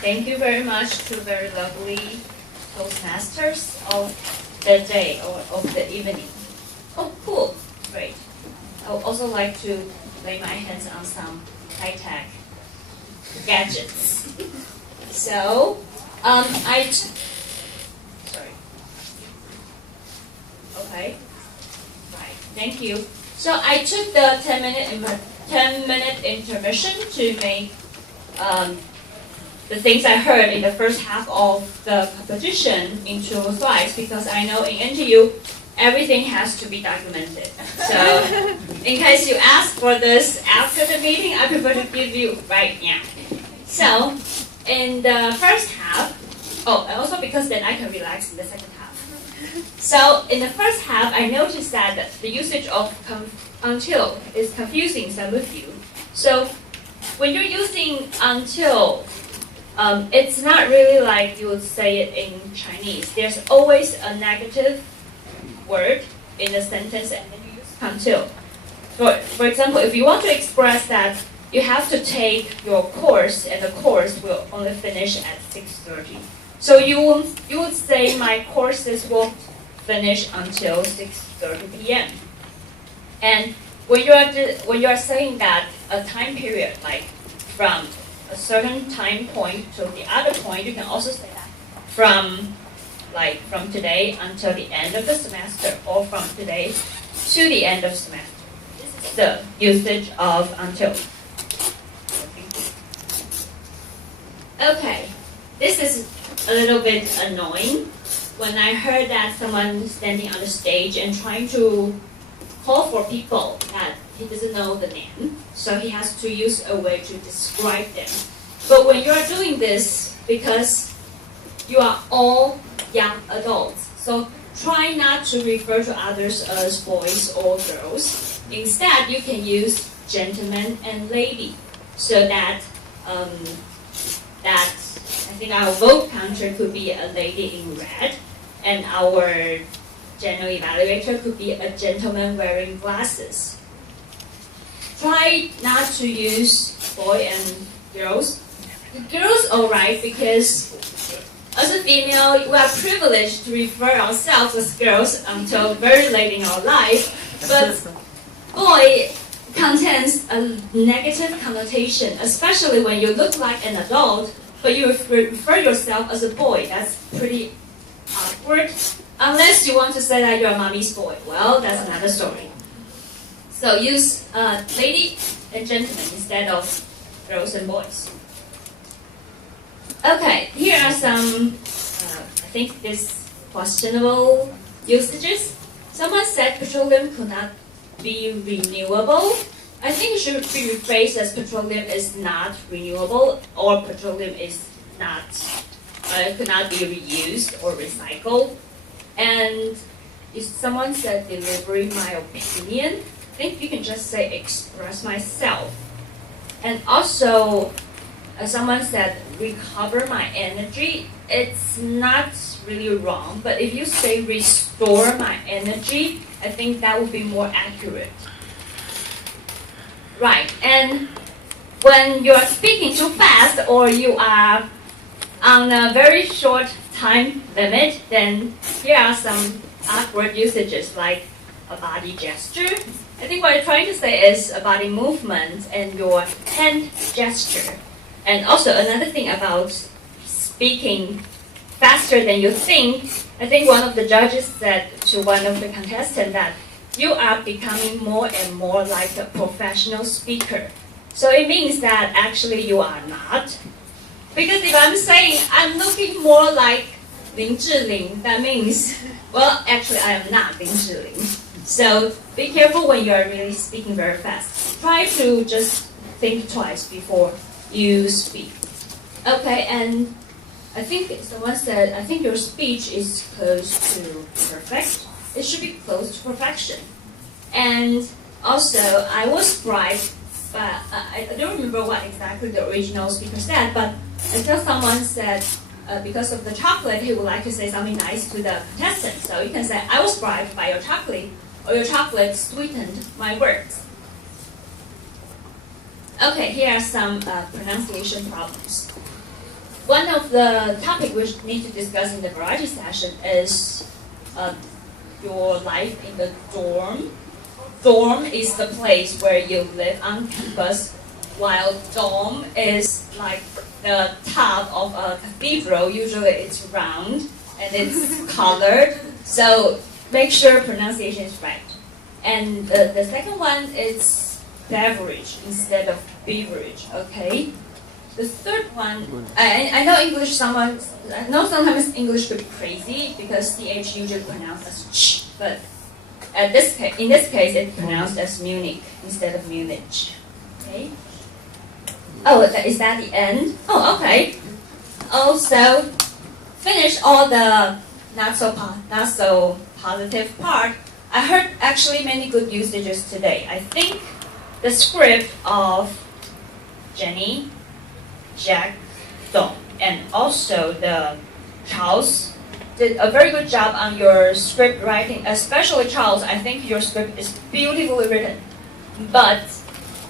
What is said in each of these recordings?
Thank you very much to very lovely Toastmasters of the day or of the evening. Oh, cool. Great. I would also like to lay my hands on some high-tech gadgets. So, sorry. Okay. Right. Thank you. So I took the 10-minute intermission to make the things I heard in the first half of the competition into slides because I know in NTU everything has to be documented. So in case you ask for this after the meeting, I prefer to give you right now. So in the first half, and also because then I can relax in the second half. So in the first half, I noticed that the usage of until is confusing some of you. So when you're using until, it's not really like you would say it in Chinese. There's always a negative word in a sentence and then you use until. For example, if you want to express that you have to take your course and the course will only finish at 6:30. So you would say my courses will finish until 6:30 p.m. And when you are saying that a time period, like from a certain time point to the other point, you can also say that from today until the end of the semester, or from today to the end of semester. This is the usage of until. Okay, this is a little bit annoying. When I heard that someone standing on the stage and trying to call for people that he doesn't know the name, so he has to use a way to describe them. But when you are doing this, because you are all young adults, so try not to refer to others as boys or girls. Instead, you can use gentleman and lady, so that I think our vote counter could be a lady in red, and our general evaluator could be a gentleman wearing glasses. Try not to use boy and girls. Girls, alright, because as a female, we are privileged to refer ourselves as girls until very late in our life. But boy contains a negative connotation, especially when you look like an adult, but you refer yourself as a boy. That's pretty awkward. Unless you want to say that you're a mommy's boy. Well, that's another story. So use lady and gentleman instead of girls and boys. Okay, here are some, I think this questionable usages. Someone said petroleum could not be renewable. I think it should be rephrased as petroleum is not renewable, or petroleum is not, could not be reused or recycled. And if someone said delivery my opinion, I think you can just say express myself. And also, someone said recover my energy. It's not really wrong, but if you say restore my energy, I think that would be more accurate. Right, and when you are speaking too fast or you are on a very short time limit, then here are some awkward usages like a body gesture. I think what you're trying to say is a body movement and your hand gesture. And also another thing about speaking faster than you think, I think one of the judges said to one of the contestants that you are becoming more and more like a professional speaker. So it means that actually you are not. Because if I'm saying I'm looking more like Lin Zhiling, that means, well, actually I am not Lin Zhiling. So be careful when you are really speaking very fast. Try to just think twice before you speak. Okay, and I think someone said, I think your speech is close to perfect. It should be close to perfection. And also, I was bribed, but I don't remember what exactly the original speaker said, but until someone said, because of the chocolate, he would like to say something nice to the contestant. So you can say, I was bribed by your chocolate, or your chocolate sweetened my words. Okay, here are some pronunciation problems. One of the topics we need to discuss in the variety session is your life in the dorm. Dorm is the place where you live on campus, while dome is like the top of a cathedral. Usually it's round and it's colored. So make sure pronunciation is right. And the second one is beverage instead of beverage, okay? The third one, I know sometimes English could be crazy because CH usually pronounced as ch, but in this case it's pronounced as Munich instead of Munich, okay? Oh, is that the end? Oh, okay. Also, finish all the not so positive part. I heard actually many good usages today. I think the script of Jenny, Jack, Dong, and also the Charles did a very good job on your script writing, especially Charles. I think your script is beautifully written, but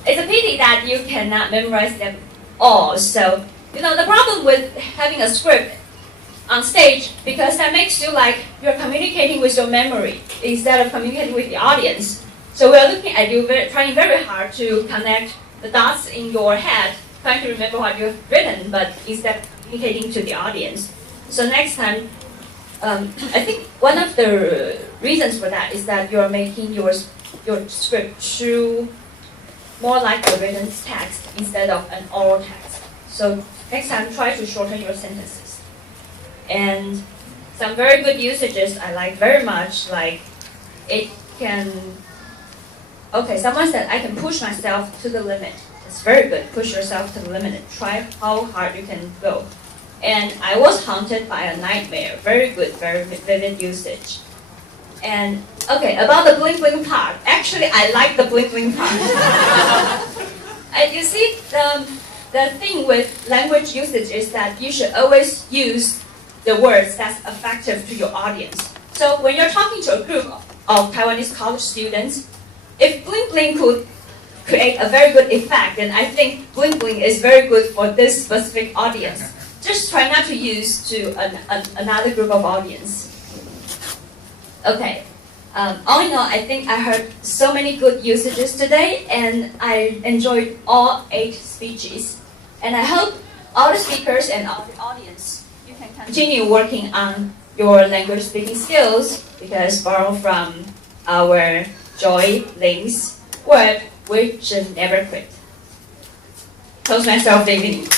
it's a pity that you cannot memorize them all. So, the problem with having a script on stage, because that makes you like you're communicating with your memory instead of communicating with the audience. So we're looking at you trying very hard to connect the dots in your head, trying to remember what you've written, but instead communicating to the audience. So next time, I think one of the reasons for that is that you're making your script through more like a written text instead of an oral text. So next time, try to shorten your sentences. And some very good usages I like very much, like it can, okay, someone said I can push myself to the limit. It's very good, push yourself to the limit and try how hard you can go. And I was haunted by a nightmare, very good, very vivid usage. And okay, about the bling bling part, actually I like the bling bling part. You see, the thing with language usage is that you should always use the words that's effective to your audience. So when you're talking to a group of Taiwanese college students, if bling bling could create a very good effect, then I think bling bling is very good for this specific audience. Just try not to use to another group of audience. Okay. All in all, I think I heard so many good usages today, and I enjoyed all 8 speeches. And I hope all the speakers and all the audience, you can continue working on your language speaking skills, because borrow from our Joy Ling's word, we should never quit. Toastmaster of the evening.